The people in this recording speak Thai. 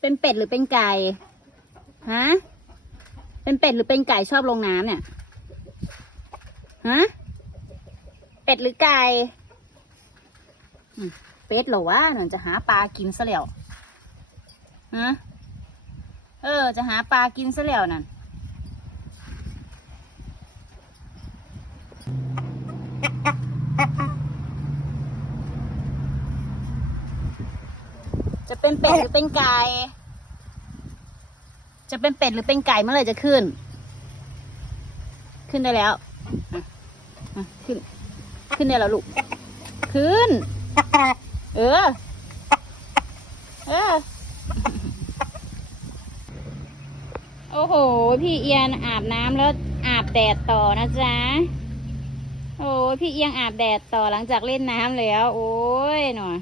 เป็นเป็ดหรือเป็นไก่ ฮะ เป็นเป็ดหรือเป็นไก่ชอบลงน้ำเนี่ย ฮะ เป็ดหรือไก่ เป็ดเหรอวะนั่นจะหาปลากินซะแล้ว ฮะ เออ จะหาปลากินซะแล้วนั่น จะเป็นเป็ดหรือเป็นไก่ จะเป็นเป็ดหรือเป็นไก่เมื่อไหร่จะขึ้น ขึ้นได้แล้วอะอะขึ้น ขึ้นได้แล้วลูก ขึ้น เออ เออ โอ้โห พี่เอียนอาบน้ำแล้วอาบแดดต่อนะจ๊ะ โอ้ยพี่เอียงอาบแดดต่อหลังจากเล่นน้ำแล้ว โอ้ยหน่อย